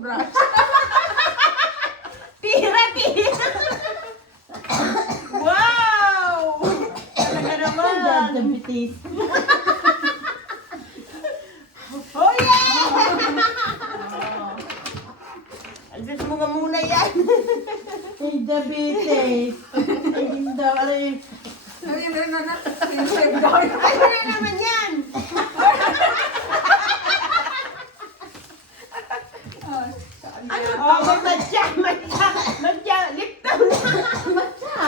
toothbrush. Tira! Wow! Talaga naman! Diabetes. Oh yeah! Alis mo nga muna yan. May diabetes. Ay, hindi daw. Aray. Ayun na. Save down. Ano na naman yan? Ano to? Matya! Lipton! Matcha.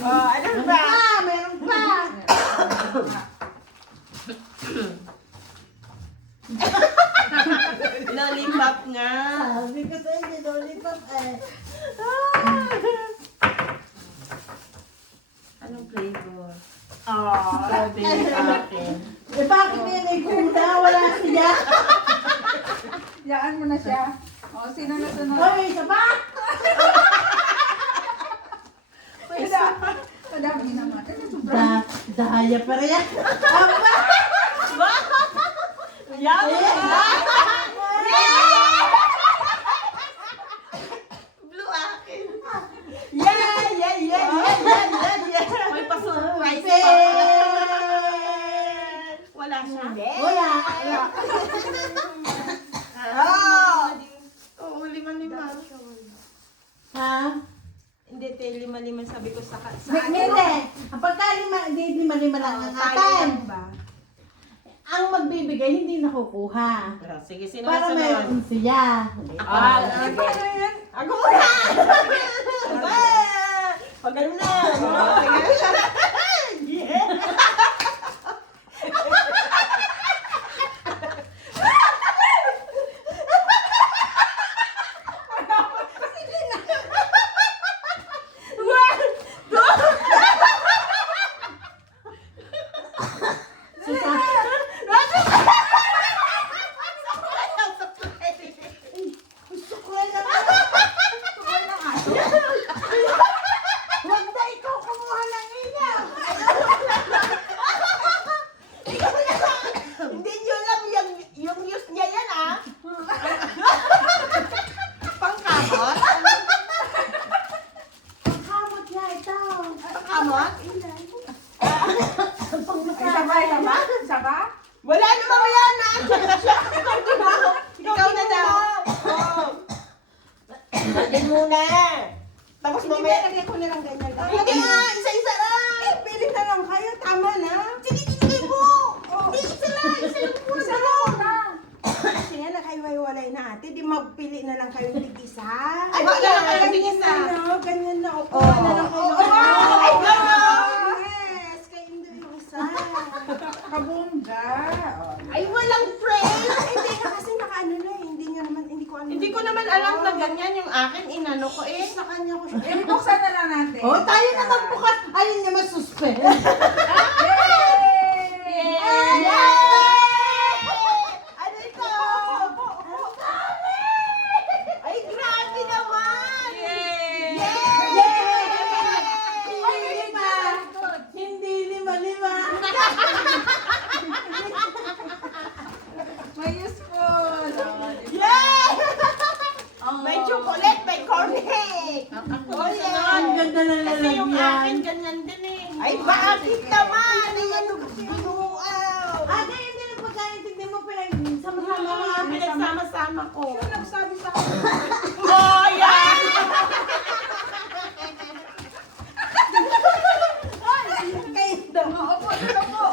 Oh, ano Meron ba? pa. Meron pa. Lollipop nga. Sabi ko sa'yo, hindi lollipop eh. Anong flavor? Strawberry sa akin. Eh, bakit yan ay kuna? Wala siya. Yaan mo na siya. O, sino na sunod? Hoy, isa pa. Madami na nga. Ano toothbrush? Dahaya pa rin yan. Aba! Yan! Blue akin. Yeah! May pa-surprise pa. Wala siya? Wala. Oo, lima-lima. Ha? Hindi, te, lima-lima sabi ko sa Hindi. Ang pagkalima, hindi lima-lima lang ang atan. ba? Ang magbibigay, hindi nakukuha. Sige, sino Para sunod? mayroon siya. Sige. Ako muna! Pag ano na. Yeah. Suklay naman. Sukoy ng aso. Huwag na ikaw kumuha ng ilaw. Hindi nyo alam yung use niya yan, ah. Pangkamot? Pagkamot niya ito. Pangkamot? Isa ba? Isa ba? Wala naman yan, ah. Ikaw na daw. Oh. Lagyan muna. Tapos mamaya. Lagyan ko na lang ganyan. Hindi nga, isa-isa lang. Pili na lang kayo. Tama na. Sige, mo. Hindi, isa lang. Isa lang po. Isa lang. Kasi nga nakaiwalay na ate, di magpili na lang kayo tig-isa. Ay, wala na kayo Ganyan tig-isa. na, no? Ganyan na, upo Oh. na lang kayo. Ay, gano'n. Yes, kayo hindi yung isa. Kabongga. Ay, walang friend. Hindi na kasi nakaano na eh, hindi niya naman, hindi ko ano. Hindi ko naman alam na ganyan yung akin. Inano ko eh. Sa kanya ko siya. Eh, buksan na lang natin. Oh, tayo na magbukas. Ayun naman suspend. Yay! Ano ito? Ay, grabe naman! Yay! Hindi lima. Hindi lima-lima. May useful. Yay! May chocolate, may cornet. Oh, Ang yeah. ganda na Kasi yung akin, lalagyan. ganyan din eh. Ay, bakit naman? Ay, ano binuaw? Ate, hindi na pagkaintindi mo pinagsama-sama nga. Pinagsama-sama ko. Sino nagsabi sa akin? Oh, yan! Kayo daw. Opo, dito po.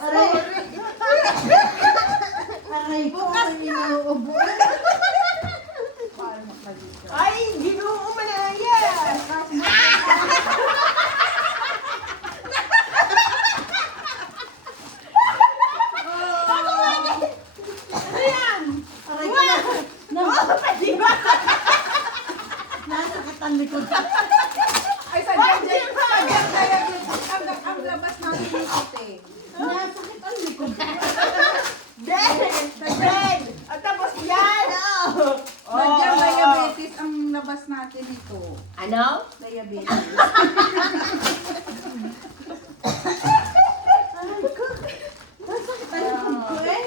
Aray. Aray ko, ang inuubo. Ay, ginoo manaya! Aray ko na. Pwede ba? Nasakit ang likod. Ay, sadyang diabetes. Ang labas natin yung ate. Nasakit ang likod. Ben! At tapos yan! Sadyang diabetes ang labas natin ito. Ano? Diabetes. Aray ko. Nasakit ang likod ko eh.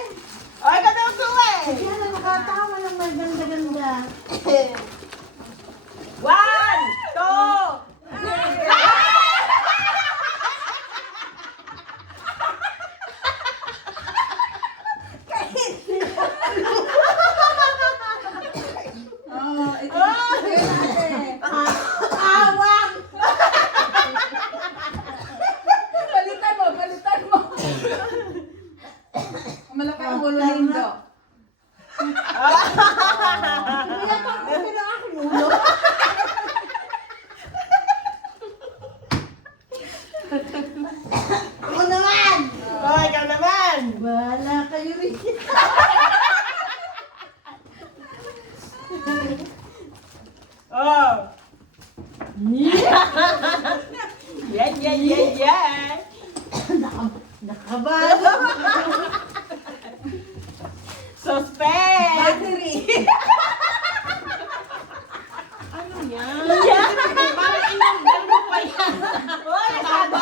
Ay, katawa ko eh! Kaya na nakatawa One, two, Oh, ito. Ate. Awang! Palitan mo, palitan mo. Malaki ang ulo ni Indo. Kuya, bakit na aking ulo? Ako naman! Oh, ikaw naman. Wala kayo rin. Oh. Yan, yan, yan, yan. Nakabalo. Suspense. Battery. Ano yan? Yan. Parang inunggal mo pa yan. Oh, nakaba.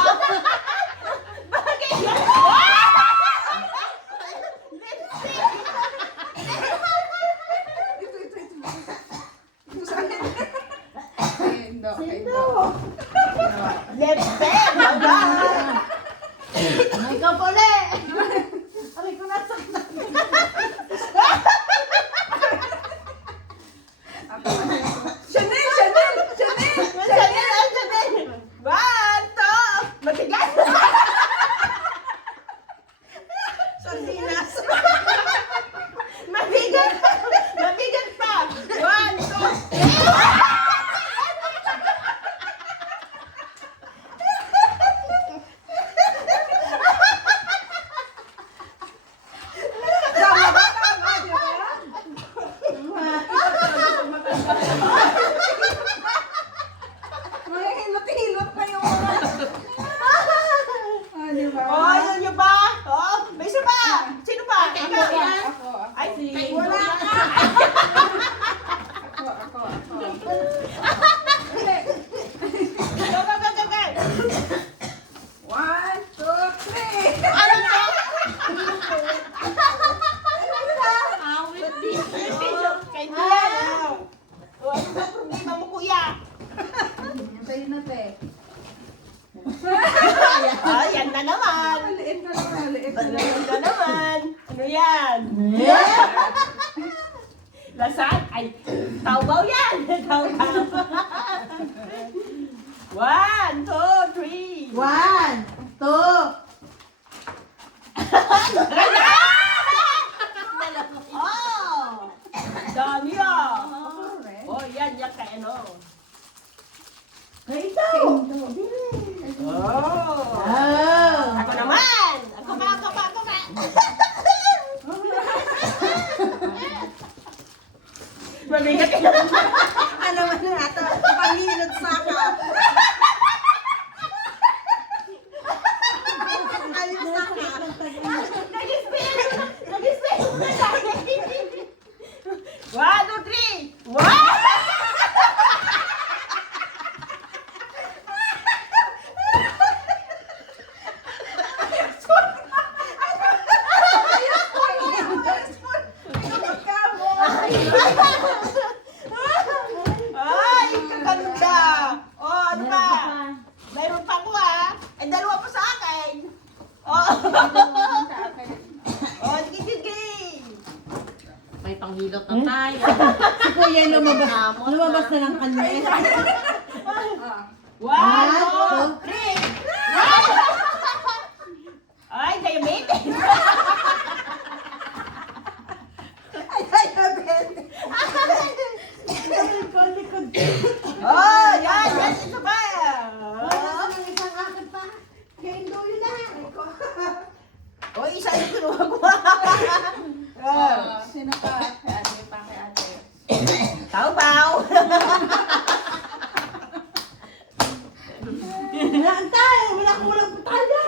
Bakit yan? Ito sa akin. Kay Indo, kay Indo. Lipstick. Wala. Ay, ka pala eh. Aray ko nasaktan. Chanel, Chanel, Chanel. Chanel, Chanel. One, two. Matigas. Sardinas. Mabigat. Mabigat pa. One, two. Tama ba? Tama, di ba? Mga hilot-hilot na yung mga. Ah, di ba? Oh, yun yung ba? Oh, may isa pa. Sino pa? Ikaw. Ako. Ay, Wala ka. Ako. Go, go, go, go, go. 1, 2, 3. Ano to? Awit din. Kay Tia. Oh, ano ba problema mo, kuya? Sa'yo na, te. Ah, yan na naman. Maliit na lang, maliit na lang. Yan na naman. Ano yan? Lasat? Ay, taubaw yan. Taubaw. One, two, three. 1, 2. Oh! Dami ah. Oh, yan, yan kay ano. Ay, ito. Oh! Oh. Ako naman! Ako pa! Mabigat ka naman. Ano man na ito? Panginod sa ka. Alim sa ka. Nag-spin! One, two, three! One! Ay, kaganda! Oh, ano pa? Mayroon pa ko ah. Ay, dalawa pa sa akin. Oh, oh, sige. May panghilot na tayo. Si Kuya lumabas na ng kanya. One, two, One, three. Ay, diabetes. Oh, yan, ito pa. Oh, isa yung kinuha ko. Sino pa? Kay ate pa, kay ate. Taubaw. Naantay! Walang tayo!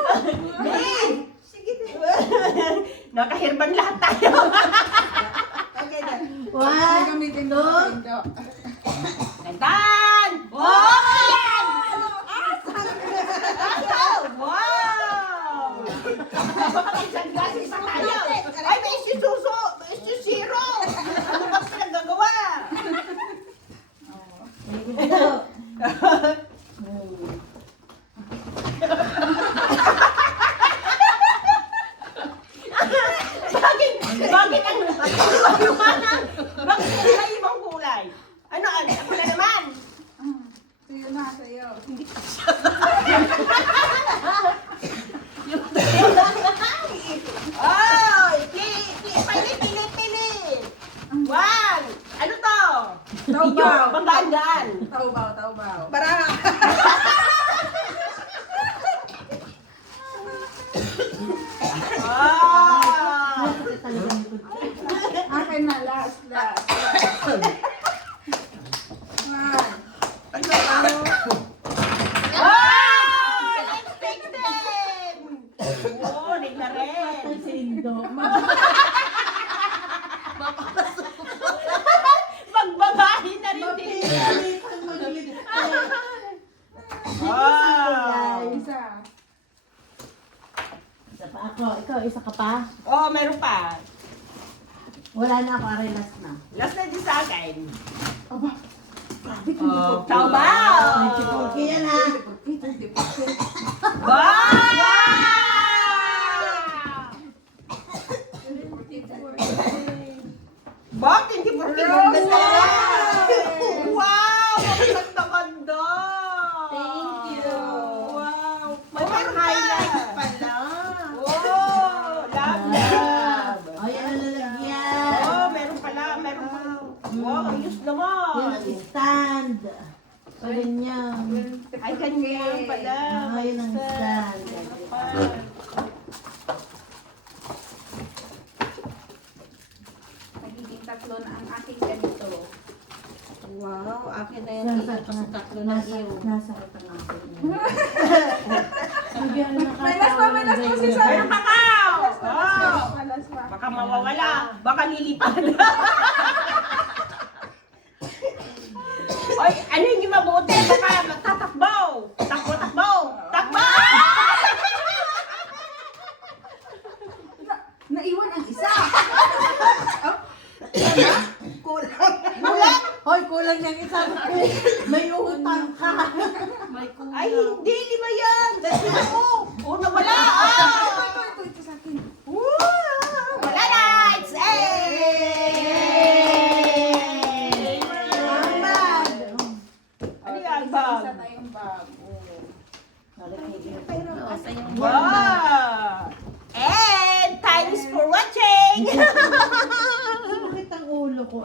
Sige. Nakahirban lahat tayo. Okay na. Ay, 1, gamitin 2, mo, Indo. Kantan! Oh! Yan! Wow! Isang gas, isang tayo. Ay, may issue suso! May issue zero! Ano ba pinagagawa? Bakit ang bakit kulay ibang kulay? Ano? Ako na naman. Sa'yo na, sa'yo. Oh, pili. One. Ano to? Taubaw. Panggaan. Taubaw. Baraha. Oh. Akin na, last. One. Oh! Let's take them! Oh, na rin. Si Indo. Magbabahi na rin din. Oh. Isa. Isa pa ako. Ikaw, isa ka pa? Oh, meron pa. Wala na ako, aray last na. Last na din sa akin. Aba. Oh, taubaw! Okay yan ha. Wow! Bob, thank you for giving the Wow! Ang ganda-ganda! Thank you. Wow! May pang-highlight pala. Oh! Love! O, yan ang lalagyan. Oh, meron pala. Wow, ayos naman. Yan ang stand. So, ganyan. Ay, ganyan pala. Ah, yun ang stand. Nagiging tatlo na ang aking ganito. Wow, akin na yan. Nasa tatlo na iyo. Nasa ito na ako. May last pa si Sarah. Meron pa ka! Oh! Last pa. Baka mawawala. Baka lilipad. Oy, ano yung mabuti? Baka magtatakbo. Takbo. Naiwan ang isa. Kulang! Hoy, kulang yung isa. May utang ka. Ay, hindi. Lima yan. Dati ako. Oh, nawala. Ito sa akin. Wala na. It's Ano yan, bag? Isa tayong bag. Wow! And thanks for watching! Bakit ang ulo ko